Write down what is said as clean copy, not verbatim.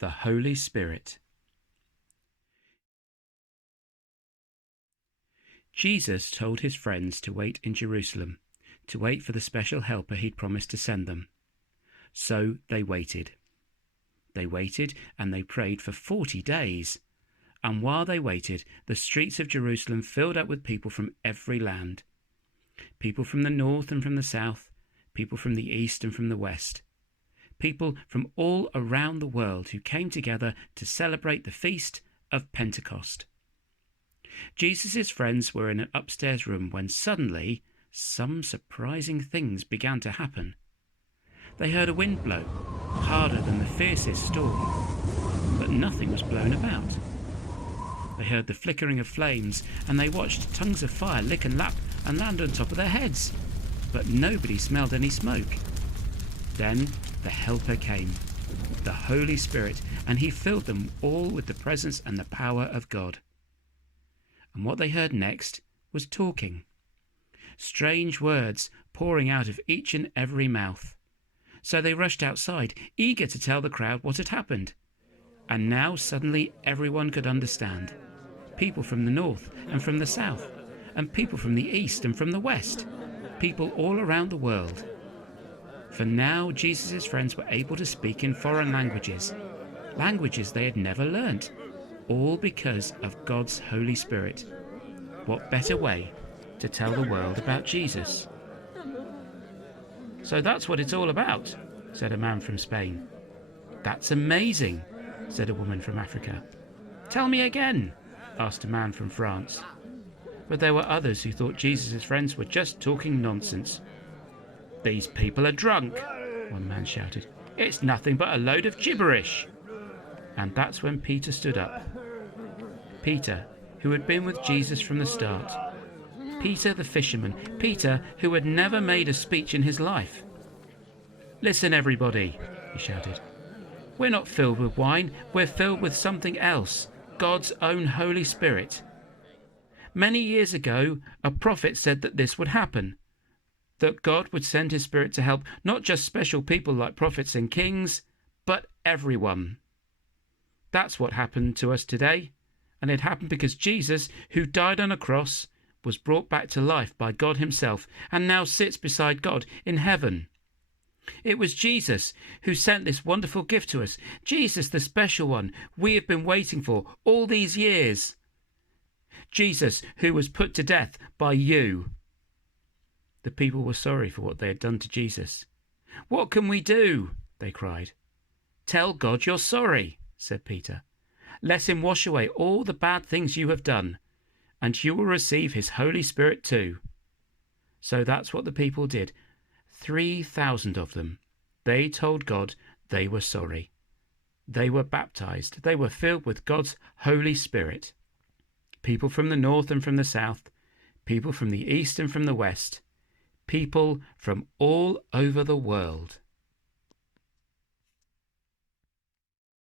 the Holy Spirit. Jesus told his friends to wait in Jerusalem, to wait for the special helper he'd promised to send them. So they waited. They waited and they prayed for 40 days. And while they waited, the streets of Jerusalem filled up with people from every land. People from the north and from the south, people from the east and from the west. People from all around the world who came together to celebrate the feast of Pentecost. Jesus' friends were in an upstairs room when suddenly some surprising things began to happen. They heard a wind blow, harder than the fiercest storm, but nothing was blown about. They heard the flickering of flames, and they watched tongues of fire lick and lap and land on top of their heads, but nobody smelled any smoke. Then the Helper came, the Holy Spirit, and he filled them all with the presence and the power of God. And what they heard next was talking. Strange words pouring out of each and every mouth. So they rushed outside, eager to tell the crowd what had happened. And now suddenly everyone could understand. People from the north and from the south, and people from the east and from the west, people all around the world. For now Jesus' friends were able to speak in foreign languages, languages they had never learnt, all because of God's Holy Spirit. What better way to tell the world about Jesus? "So that's what it's all about," said a man from Spain. "That's amazing," said a woman from Africa. "Tell me again," asked a man from France. But there were others who thought Jesus' friends were just talking nonsense. "These people are drunk," one man shouted. "It's nothing but a load of gibberish." And that's when Peter stood up. Peter, who had been with Jesus from the start. Peter the fisherman. Peter, who had never made a speech in his life. "Listen, everybody," he shouted. "We're not filled with wine. We're filled with something else, God's own Holy Spirit. Many years ago, a prophet said that this would happen, that God would send his Spirit to help not just special people like prophets and kings, but everyone. That's what happened to us today, and it happened because Jesus, who died on a cross, was brought back to life by God himself and now sits beside God in heaven. It was Jesus who sent this wonderful gift to us, Jesus, the special one we have been waiting for all these years. Jesus, who was put to death by you." The people were sorry for what they had done to Jesus. "What can we do?" they cried. "Tell God you're sorry," said Peter. "Let him wash away all the bad things you have done, and you will receive his Holy Spirit too." So that's what the people did. 3,000 of them. They told God they were sorry. They were baptized. They were filled with God's Holy Spirit. People from the north and from the south, people from the east and from the west, people from all over the world.